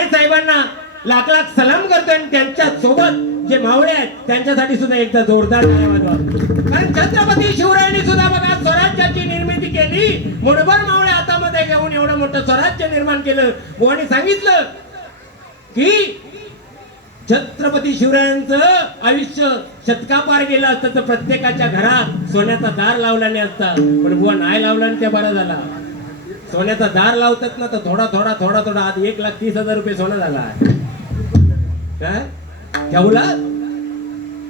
माने साहेबांना लाख लाख सलाम करतोय आणि त्यांच्यासोबत जे मावळे आहेत त्यांच्यासाठी सुद्धा एकदा जोरदार कारण छत्रपती शिवरायांनी सुद्धा बघा स्वराज्याची निर्मिती केली. मुठभर मावळे हातामध्ये घेऊन एवढं मोठं स्वराज्य निर्माण केलं. बुवानी सांगितलं की छत्रपती शिवरायांचं आयुष्य शतकापार गेलं असतं तर प्रत्येकाच्या घरात सोन्याचा दार लावला नाही असता. पण बुवा नाही लावला आणि ते बरा झाला. सोन्याचा दार लावतात ना तर थोडा थोडा थोडा थोडा आज एक लाख तीस हजार रुपये सोनं झाला काय? ठेवला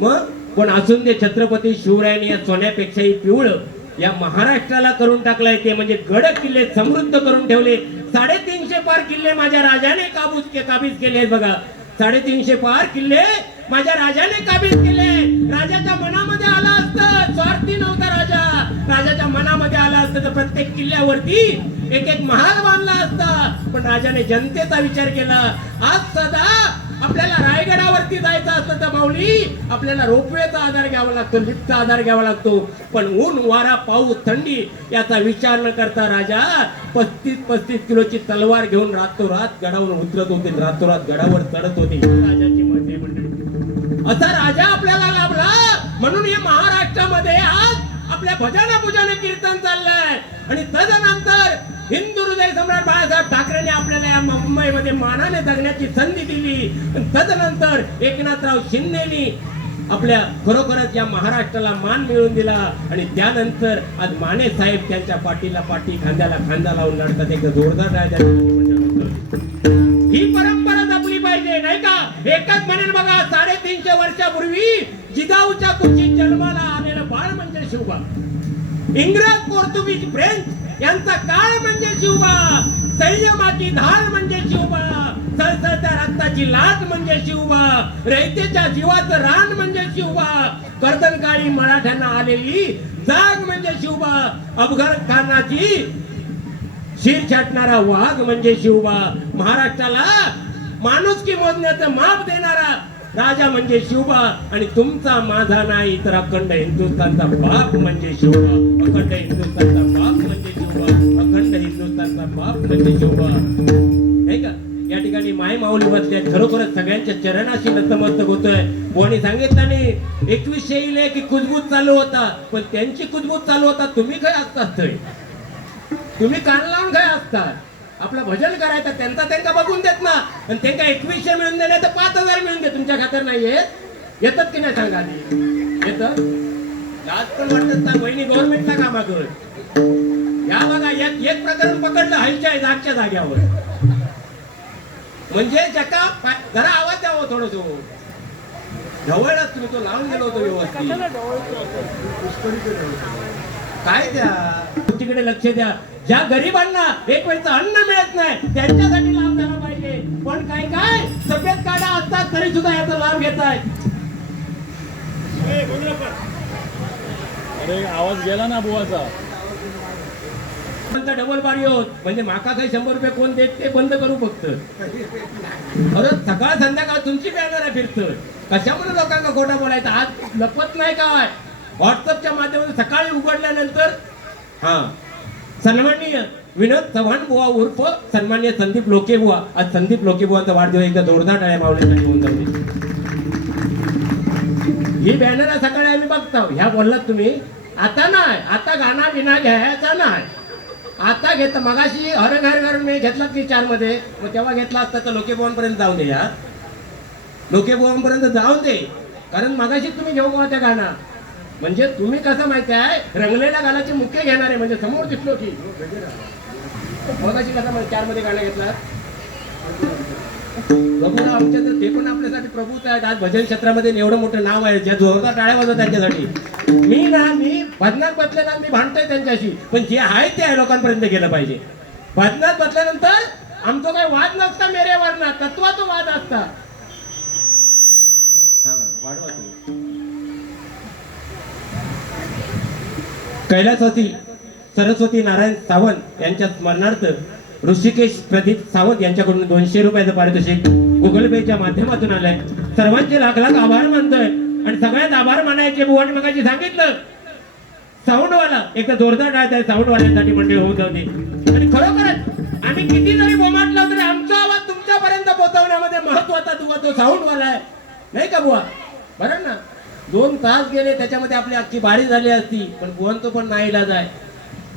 मग? पण असून ते छत्रपती शिवरायांनी या सोन्यापेक्षाही पिवळं या महाराष्ट्राला करून टाकलंय ते म्हणजे गड किल्ले समृद्ध करून ठेवले. साडेतीनशे पार किल्ले माझ्या राजाने काबूज के काबीज केले बघा. साडेतीनशे पार किल्ले माझ्या राजाने काबीज केले. राजाच्या मनामध्ये आला असत. स्वार्थी नव्हता राजा. राजाच्या मनामध्ये आला असत तर प्रत्येक किल्ल्यावरती एक एक महाल बांधला असता. पण राजाने जनतेचा विचार केला. आज सदा आपल्याला रायगडावरती जायचं असतं तर माऊली आपल्याला रोपवेचा आधार घ्यावा लागतो लिफ्टचा आधार घ्यावा लागतो. पण ऊन वारा पाऊस थंडी याचा विचार न करता राजा पस्तीस पस्तीस किलोची तलवार घेऊन रातोरात गडावर उतरत होते रातोरात गडावर चढत होते. राजाची मते मंडळी. असा राजा आपल्याला लाभला. म्हणून हे महाराष्ट्रामध्ये आज आपल्या भजन पूजाने कीर्तन चाललंय. आणि तदनंतर हिंदू हृदय सम्राट बाळासाहेब मुंबईमध्ये मानाने जगण्याची संधी दिली. तदनंतर एकनाथराव शिंदेनी आपल्या खरोखरच या महाराष्ट्राला मान मिळवून दिला. आणि त्यानंतर आज माने साहेब त्यांच्या पाठीला पाठी खांद्याला खांदा लावून लढतात. एक जोरदार राजा ही परंपरा जपली पाहिजे नाही का? एकच म्हणेल बघा साडेतीनशे वर्षापूर्वी जिजाऊच्या कुशीत जन्माला आलेलं बाळ म्हणजे शिवबा इंग्रज पोर्तुगीज फ्रेंच यांचा काळ म्हणजे शिवबा संयमाची धार म्हणजे शिवबा सळसळत्या रक्ताची लाट म्हणजे शिवबा रयतेच्या जीवाचं रान म्हणजे शिवबा कर्तनकाळी मराठ्यांना आलेली जाग म्हणजे शिवबा अफगाण खानाची शिर छाटणारा वाघ म्हणजे शिवबा महाराष्ट्राला माणुसकी मोजण्याचं माप देणारा राजा म्हणजे शिवबा आणि तुमचा माझा नाही तर अखंड हिंदुस्थानचा बाप म्हणजे शिवबा अखंड हिंदुस्थानचा बाप बाप नाही का या ठिकाणी माय माऊली बसले खरोखरच सगळ्यांच्या चरणाशी नतमस्तक होतोय कोणी सांगितलं नाही एकवीसशे येईल की कुजबूज चालू होता. पण त्यांची कुजबूज चालू होता तुम्ही काय असतात. तरी तुम्ही कान लावून काय असतात. आपलं भजन करायचं त्यांचा त्यांना बघून देत ना. आणि त्यांना एकवीसशे मिळून दे नाही तर पाच हजार मिळून दे तुमच्या खात्यात नाही येत. येतात की नाही सांगा येत? लाज पण वाटत ना बहिणी गव्हर्नमेंटला कामा करत या बघा एक एक प्रकरण पकडलं हायच्या जागच्या जाग्यावर. म्हणजे जका जरा आवाज द्यावा थोडस. जवळच तुम्ही तो लावून गेलो होतो व्यवस्थित. काय द्या? तिकडे लक्ष द्या. ज्या गरिबांना एक वेळच अन्न मिळत नाही त्यांच्यासाठी लाभ झाला पाहिजे. पण काय काय? सफेद काढा असतात तरी सुद्धा याचा लाभ घेत आहेत. अरे आवाज गेला ना बुवाचा. डबल बारी होत म्हणजे माका काही शंभर रुपये कोण देत ते बंद करू फक्त. अरे सकाळ संध्याकाळ तुमची बॅनर आहे फिरत. कशामुळे लोकांना खोटा बोलायचा? आज लपत नाही काय? व्हॉट्सअपच्या माध्यमातून सकाळी उघडल्यानंतर हा सन्माननीय विनोद चव्हाण बुवा उर्फ सन्मान्य संदीप लोके बुवा. आज संदीप लोके बुवाचा वाढदिवस एकदा जोरदार टाळ्या मावल्यासाठी होऊन जाऊ ही बॅनर सकाळी आम्ही बघतो ह्या बोललात तुम्ही आता नाही आता गाणा बिना घ्यायचा नाही. आता घेत मगाशी हरण हर घर मी घेतला की चारमध्ये मग तेव्हा घेतला असता तर लोके जाऊन दे या लोके जाऊन दे. कारण मगाशी तुम्ही घेऊ का त्या गाणं? म्हणजे तुम्ही कसं माहिती आहे रंगलेल्या गाण्याचे मुख्य घेणारे म्हणजे समोर दिसलो की. मगाशी कसं माहिती चारमध्ये गाणं घेतला प्रभूराव आमच्या तर ते पण आपल्यासाठी प्रभूच आहेत आज भजन क्षेत्रामध्ये एवढं मोठं नाव आहे. ज्या जोरदार टाळ्या वाजवत त्यांच्यासाठी. मी ना मी बदनात बसले मी भांडतोय त्यांच्याशी. पण जे आहे ते आहे लोकांपर्यंत गेलं पाहिजे. बदनात बसल्यानंतर आमचा काही वाद नसता मेरे ना तत्वाचा वाद असता. हा, वाढवा तुम्ही. कैलासवासी सरस्वती नारायण सावंत यांच्या स्मरणार्थ ऋषिकेश प्रदीप सावंत यांच्याकडून दोनशे रुपयाचं पारितोषिक गुगल पेच्या माध्यमातून आलंय. सर्वांचे लाख लाख आभार मानतोय. आणि सगळ्यात आभार मानायचे बुवानी मगाशी सांगितलं. साऊंडवाला एकदा जोरदार डाळ त्या साऊंडवाल्यांसाठी मंडळी होऊन जाते आणि खरोखरच आम्ही किती जरी बोमाटला तरी आमचा आवाज तुमच्यापर्यंत पोहोचवण्यामध्ये महत्त्वाचा दुवा तो साऊंडवाला आहे. नाही का बुवा? बरं ना? दोन तास गेले त्याच्यामध्ये आपली अख्खी बारी झाली असती पण बुवांचं पण नाही इलाज आहे.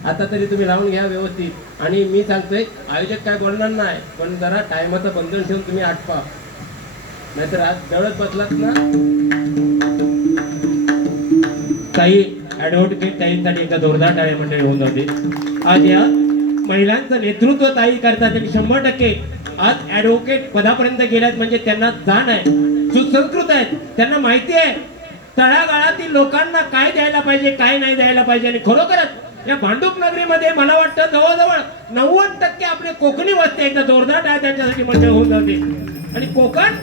आता तरी तुम्ही लावून घ्या व्यवस्थित. आणि मी सांगतोय आयोजक काय बोलणार नाही पण जरा टायमाचं बंधन ठेवून तुम्ही आटपा. नाहीतर आज दळत बसलात ना? काही ऍडव्होकेट ताईंसाठी एकदा जोरदार टाळे मंडळी होऊन जाते आज या महिलांचं नेतृत्व ताई करतात आणि शंभर टक्के आज ऍडव्होकेट पदापर्यंत गेल्यात म्हणजे त्यांना जाण आहे. सुसंस्कृत आहेत. त्यांना माहिती आहे. तळागाळातील लोकांना काय द्यायला पाहिजे काय नाही द्यायला पाहिजे आणि खरोखरच या भांडूप नगरीमध्ये मला वाटतं जवळजवळ नव्वद टक्के आपले कोकणी वस्ते एकदा जोरदार टाळ त्यांच्यासाठी मंडळ होऊन जाते आणि कोकण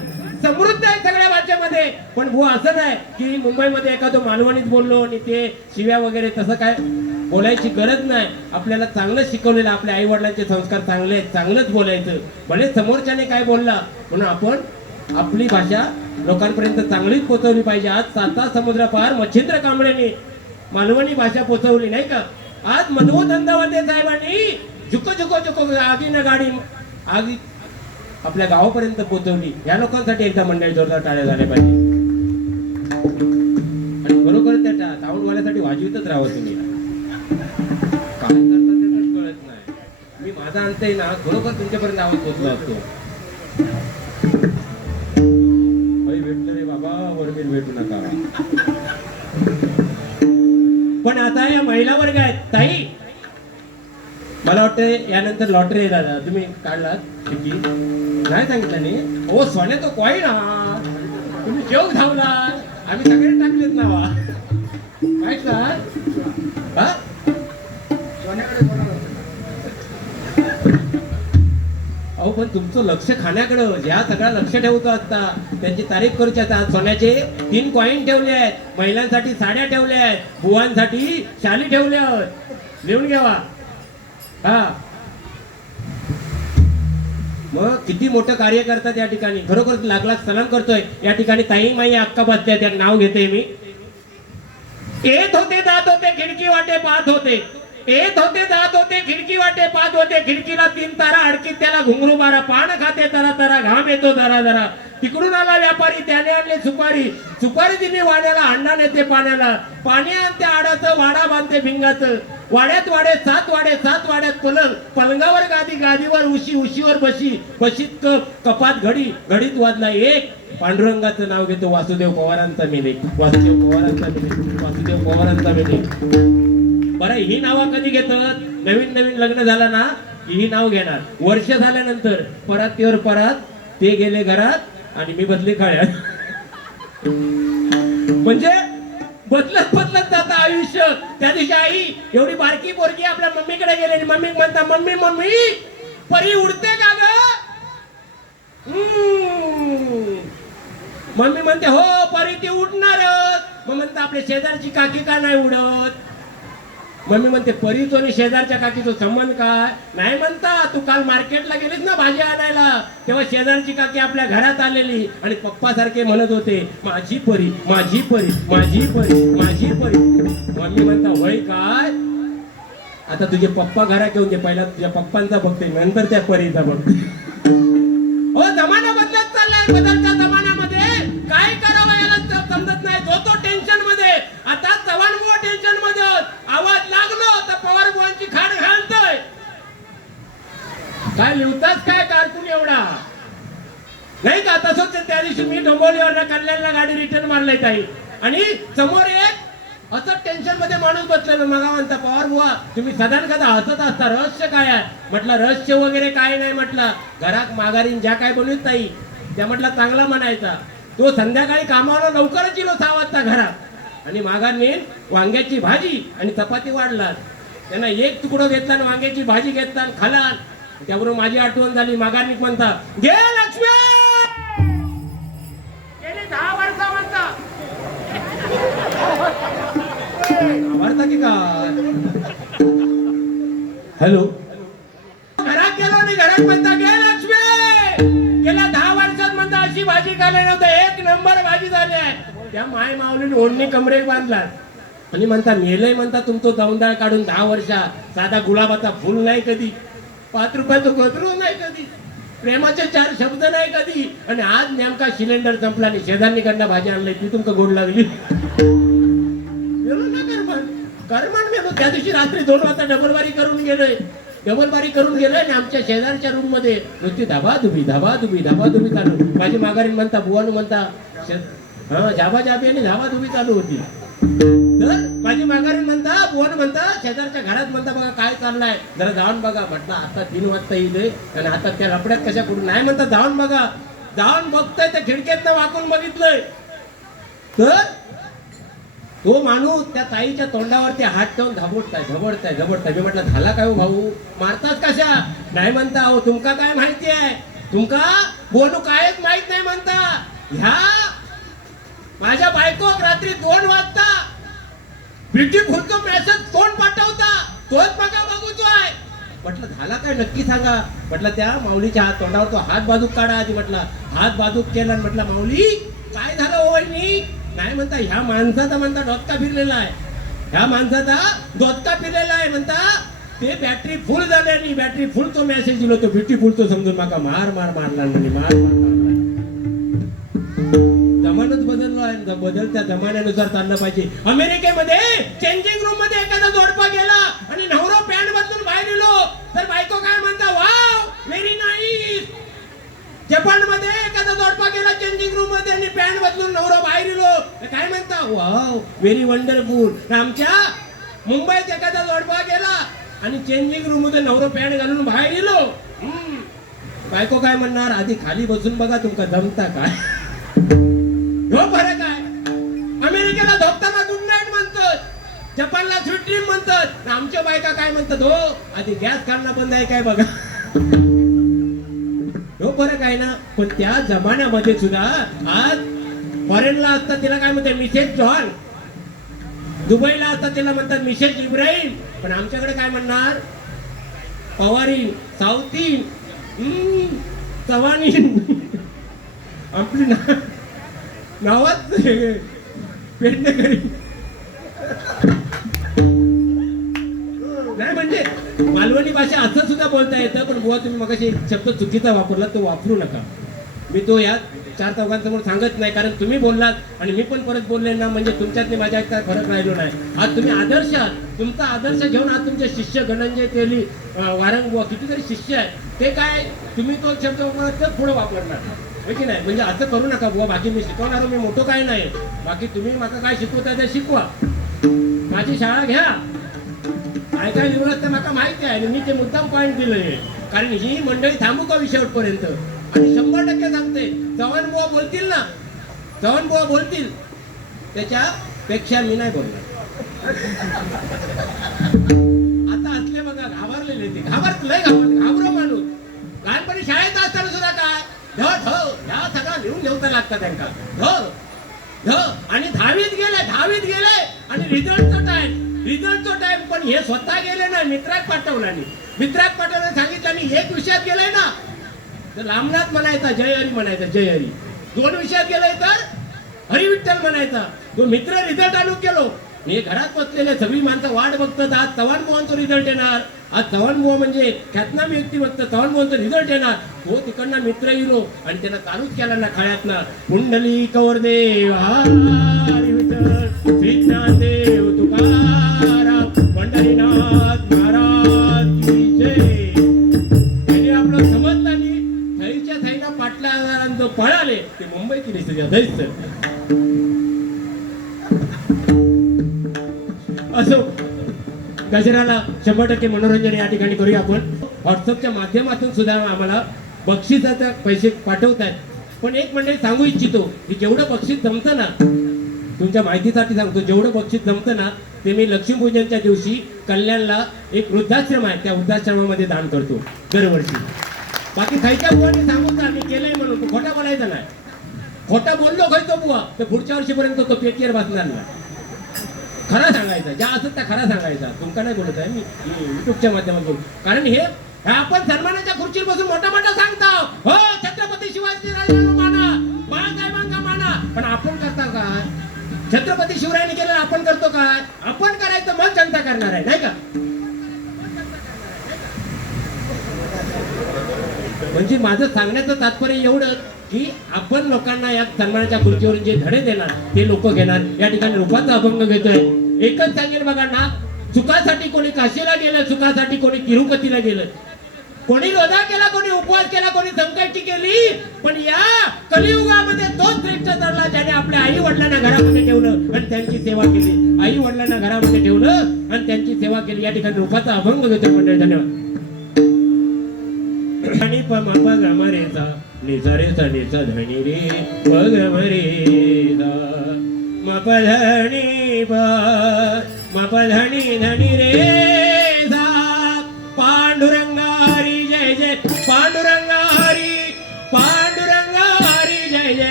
समृद्ध आहे सगळ्या भाषेमध्ये पण हो असं नाही की मुंबईमध्ये एखादं मालवणीत बोललो आणि ते शिव्या वगैरे तसं काय बोलायची गरज नाही. आपल्याला चांगलं शिकवलेलं आपल्या आई वडिलांचे संस्कार चांगले आहेत चांगलंच बोलायचं. भले समोरच्याने काय बोलला म्हणून आपण आपली भाषा लोकांपर्यंत चांगलीच पोचवली पाहिजे. आज साता समुद्रापार मच्छिंद्र कांबळेने मालवणी भाषा पोचवली नाही का? आज मधु दंदावते साहेबांनी झुको झुको झुको आगीनं गाडी आगी आपल्या गावापर्यंत पोहोचवली. या लोकांसाठी एकदा मंडळी जोरदार टाळ्या झाल्या पाहिजे. आणि बरोबर त्या टा- साऊंडवाल्यासाठी वाजवीतच राहावं तुम्ही. काय करता कळत नाही. मी माझा अंतही ना खरोखर तुमच्यापर्यंत आवाज पोहोचला असतो. भेटलं रे बाबा वरबीर भेटू नका. पण आता या महिला वर्ग आहेत ताई. मला वाटतं यानंतर लॉटरी दादा. तुम्ही काढलात किती? नाही सांगितलं नाही ओ सोने तो कॉईन हा तुम्ही जेव धावला आम्ही सगळे टाकलेत नावा. काय सर? अहो पण तुमचं लक्ष खाण्याकडं. ज्या सगळ्या लक्ष ठेवतो आता त्यांची तारीफ करूची आता. सोन्याचे तीन कॉईन ठेवले आहेत. महिलांसाठी साड्या ठेवल्या आहेत. बुवांसाठी शाली ठेवल्या आहेत. लिहून घ्यावा. हा. मग किती मोठं कार्य करतात या ठिकाणी? खरोखर लाख लाख सलाम करतोय. या ठिकाणी ताई माई अक्का बसते त्या नाव घेते मी. येत होते जात होते खिडकी वाटे पाहत होते. येत होते जात होते खिडकी वाटे पाहत होते. खिडकीला तीन तारा अडकीत त्याला घुंगरू मारा. पान खाते तरा तरा घाम येतो जरा जरा. तिकडून आला व्यापारी त्याने आणले सुपारी. सुपारी दिली वाड्याला अंडा नेते पाण्याला. पाणी आणते आडाचं वाडा बांधते भिंगाचं. वाड्यात वाडे सात वाडे सात वाड्यात पलंग. पलंगावर गादी गादीवर उशी उशीवर बशी. बशीत कप कपात घडी घडीत वाजला एक. पांडुरंगाचं नाव घेतो वासुदेव पवारांचा मिले. वासुदेव पवारांचा मिले. वासुदेव पवारांचा मिले. बरं ही नावं कधी घेतात? नवीन नवीन लग्न झालं ना ही नाव घेणार. वर्ष झाल्यानंतर परत परत ते गेले घरात. आणि मी बदली काळ्या म्हणजे बदलत बदलत जात आयुष्य. त्या दिवशी आई एवढी बारकी पोरगी आपल्या मम्मीकडे गेली आणि मम्मी म्हणता मम्मी मम्मी परी उडते का ग? मम्मी म्हणते हो परी ती उडणारच. मग म्हणता आपल्या शेजारची काकी का नाही उडत? मम्मी म्हणते परीचो आणि शेजारच्या काकीचो संबंध काय? नाही म्हणता तू काल मार्केटला गेलीस ना भाजी आणायला. तेव्हा शेजारची काकी आपल्या घरात आलेली आणि पप्पा सारखे म्हणत होते माझी परी माझी परी माझी परी माझी परी. मम्मी म्हणता वय काय? आता तुझे पप्पा घरात घेऊन दे पहिला तुझ्या पप्पांचा बघते नंतर त्या परीचा बघते. हो जमाना बदलत चाललाय बदलत्या जमान्यामध्ये काय करावं याला स- समजत नाही जो तो टेन्शनमध्ये आता चव्हाण बुवा टेन्शनमध्ये आहोत. आवाज लागलो तर पवार बुवांची खाड घालतोय काय लिहताच काय कार्टून एवढा? नाही का? तसंच त्या दिवशी मी डोंबोलीवर कल्याणला गाडी रिटर्न मारलाय ताई. आणि समोर एक असं टेन्शनमध्ये माणूस बसलेलो. मगा म्हणता पवार बुवा तुम्ही सदान कदा हसत असता? रहस्य काय आहे? म्हटलं रहस्य वगैरे काय नाही म्हटलं. घरात माघारीन ज्या काय बनवीत ताई. त्या म्हटलं चांगला म्हणायचा. तो संध्याकाळी कामावर लवकरच येलो सहा वाजता घरात. आणि माघारीन वांग्याची भाजी आणि चपाती वाढला त्यांना एक तुकडं घेतला आणि वांग्याची भाजी घेतला खाला त्याबरोबर माझी आठवण झाली. माघारनिक म्हणता घे लक्ष्मी! गेली दहा वर्ष म्हणता आवडता की काय? हॅलो? घरात गेलो आणि घरात म्हणता घे लक्ष्मी! गेल्या दहा वर्षात म्हणता अशी भाजी खाल्ली नव्हतं. एक नंबर भाजी झाली आहे. त्या माय माऊलीने ओढणी कमरे बांधला आणि म्हणता मेलय म्हणता तुमचं दौंदाळ काढून दहा वर्षा साधा गुलाबाचा फुल नाही कधी. पाच रुपयाचं गोदरू नाही कधी. प्रेमाचे चार शब्द नाही कधी. आणि आज नेमका सिलेंडर संपला आणि शेजारणीकडनं भाजी आणली ती तुमका गोड लागली. गेलो ना करमन. करमन गेलो त्या दिवशी रात्री दोन वाजता डबलबारी करून गेलोय डबलबारी करून गेलोय आणि आमच्या शेजारच्या रूममध्ये नुसती धाबा धुबी धाबा धुबी धाबा धुबी चालू माझी माघारी म्हणता बुवानू म्हणता हा जाबा जाबी आणि धाबा धुबी चालू होती. तर माझी माघारी म्हणता बोन म्हणता शेजारच्या घरात म्हणता बघा काय चाललंय? जरा जाऊन बघा. म्हटलं आता तीन वाजता येईल आणि आता त्या लपड्यात कशा कुठून नाही म्हणता जाऊन बघा. जाऊन बघतोय त्या खिडक्यात वाकून बघितलंय. तर तो माणूस त्या ताईच्या तोंडावरती हात ठेवून धबडताय झबडताय झबडताय मी म्हटलं झाला काय हो भाऊ? मारतात कशा? नाही म्हणता अहो तुमका काय माहिती आहे? तुमका बोलू कायच माहीत नाही म्हणता. ह्या माझ्या बायको रात्री दोन वाजता ब्युटी फुलतो मेसेज कोण पाठवता. तोच बघा बघूचो आहे म्हटलं झाला काय? नक्की सांगा. म्हटलं त्या माऊलीच्या हात तोंडावर तो हात बाजूक काढा आधी म्हटलं. हात बाजूक केला म्हटलं माऊली काय झालं हो ओळणी नाही म्हणता ह्या माणसाचा म्हणता डोक्का फिरलेला आहे. ह्या माणसाचा डोचका फिरलेला आहे म्हणता. ते बॅटरी फुल झाली आणि बॅटरी फुल तो मेसेज दिलो तो ब्युटी फुल तो समजून माका मार मार मारला मार मार मारला जमानाच बदललो आहे. बदलत्या जमान्यानुसार चाललं पाहिजे. अमेरिकेमध्ये चेंजिंग रूममध्ये एखादा जोडपा गेला आणि नवरो पॅन्ट बदलून बाहेर येलो. तर बायको काय म्हणता वाव व्हेरी नाईस जपानमध्ये एखादा जोडपा गेला चेंजिंग रूममध्ये आणि पॅन्ट बदलून नवरो बाहेर येलो. तर काय म्हणता वाव व्हेरी वंडरफुल आमच्या मुंबईत एखादा जोडपा गेला आणि चेंजिंग रूममध्ये नवरो पॅन्ट घालून बाहेर येलो. हम्म. बायको काय म्हणणार आधी खाली बसून बघा तुमका जमता काय? आमच्या बायका काय म्हणतात हो आधी गॅस काढणं बंद आहे काय बघा. हो फरक आहे ना? पण त्या जमान्यामध्ये सुद्धा आज फॉरेनला असतात तिला काय म्हणतात मिसेस जॉन. दुबईला असतात तिला म्हणतात मिसेस इब्राहिम. पण आमच्याकडे काय म्हणणार? पवारी साऊथीन हम्म, चव्हाणीन. आपली नावाच गावात पेडणेकरी मालवणी भाषा असं सुद्धा बोलता येतं पण बुवा तुम्ही मग शब्द चुकीचा वापरला तो वापरू नका. मी तो या चार चौघांसमोर सांगत नाही कारण तुम्ही बोललात आणि मी पण परत बोलले ना म्हणजे तुमच्यात माझ्या काय फरक राहिलो नाही. आज तुम्ही आदर्श आहात. तुमचा आदर्श घेऊन आज तुमचे शिष्य गणंजय तेली वारंगुवा कितीतरी शिष्य आहे ते काय तुम्ही तो शब्द वापरला तर पुढे वापरणार. की नाही? म्हणजे असं करू नका बुवा बाकी मी शिकवणार मी मोठं काय नाही. बाकी तुम्ही मला काय शिकवता ते शिकवा. माझी शाळा घ्या. काय काय लिहून असतं मला माहिती आहे मी ते मुद्दाम पॉईंट दिलंय. कारण ही मंडळी थांबू का शेवटपर्यंत आणि शंभर टक्के सांगते चव्हाण बुवा बोलतील ना? चव्हाण बुवा बोलतील. त्याच्यापेक्षा मी नाही बोलणार. आता असले बघा घाबरलेले ते. घाबरत लय घाबर घाबरो माणूस. लहानपणी शाळेत असताना सुद्धा काय? ध ध ह्या सगळा लिहून घेऊन लागतं त्यांना. ध ध आणि धावीत गेले धावीत गेले आणि रिझल्टचा टाइम रिझल्टचा टाइम पण हे स्वतः गेले ना मित्रात पाठवला मित्रात पाठवलं सांगितलं आणि एक विषयात गेलाय ना. तर रामनाथ म्हणायचा जय हरी म्हणायचा जय हरी. दोन विषयात गेलाय तर हरी विठ्ठल म्हणायचा तो मित्र रिझल्ट आणून गेलो. हे घरात बसलेले सगळी माणसं वाट बघतात आज चव्हाण मोहनचा रिझल्ट येणार. आज चव्हाण मोह म्हणजे ख्यातनामी व्यक्ती बघतं चव्हाण मोहनचा रिझल्ट येणार. तो तिकडनं मित्र येलो आणि त्यांना चालूच केला ना खळ्यातनं कुंडली कवर देव हरी महाराज आपलं समजलं आणि थैला पळाले. ते मुंबईची असो गजराला शंभर टक्के मनोरंजन या ठिकाणी करूया आपण. व्हॉट्सअपच्या माध्यमातून सुद्धा आम्हाला बक्षिसाचा पैसे पाठवत आहेत पण एक म्हणजे सांगू इच्छितो की जेवढं बक्षीस जमतं ना तुमच्या माहितीसाठी सांगतो जेवढं बक्षीस जमतं ना ते मी लक्ष्मीपूजनच्या दिवशी कल्याणला एक वृद्धाश्रम आहे त्या वृद्धाश्रमामध्ये दान करतो दरवर्षी. बाकी खायच्या बुवाने सांगून जा मी केलंय म्हणून तू खोटा बोलायचा नाही. खोटा बोललो खायचो बुवा तर पुढच्या वर्षीपर्यंत तो पेटीवर बसणार नाही. खरा सांगायचा ज्या असत त्या खरा सांगायचा. तुमका नाही बोलत आहे मी युट्यूबच्या माध्यमातून. कारण हे आपण सन्मानाच्या खुर्चीवर बसून मोठा मोठा सांगता. हो छत्रपती शिवाजी राजा माना बाळासाहेबांना माना. पण आपण करता काय? छत्रपती शिवरायांनी केलं आपण करतो का? आपण करायचं मग जनता करणार आहे नाही का? म्हणजे माझं सांगण्याचं तात्पर्य एवढं की आपण लोकांना या सन्मानाच्या खुर्चीवरून जे धडे देणार ते लोक घेणार या ठिकाणी रूपाचा अभंग घेतोय. एकच सांगेल बघा ना चुकासाठी कोणी काशीला गेलं चुकासाठी कोणी तिरुपतीला गेलं. कोणी रोधा केला कोणी उपवास केला कोणी संकटची केली पण या कलियुगामध्ये तोच श्रेष्ठ ठरला ज्याने आपल्या आई वडिलांना घरामध्ये ठेवलं आणि त्यांची सेवा केली. आई वडिलांना घरामध्ये ठेवलं आणि त्यांची सेवा केली. या ठिकाणी रूपाचा अभंग घेतो मंडळी धन्यवाद. आणि प म निसरेचा ग म रे सा नि सा रे सा धनी रे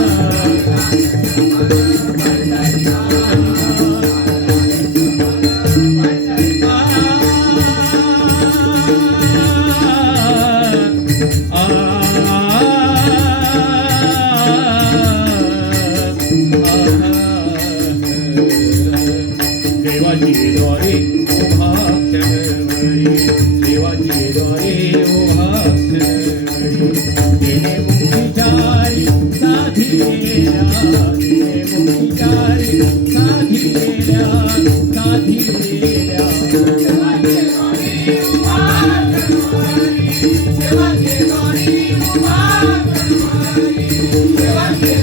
Thank you. धन्यवाद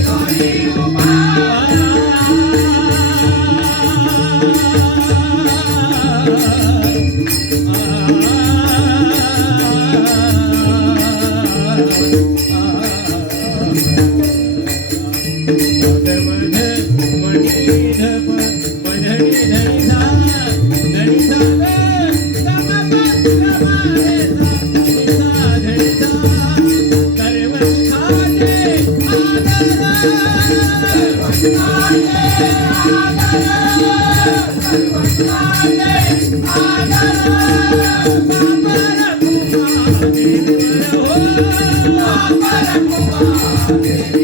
धन्यवाद धन्यवाद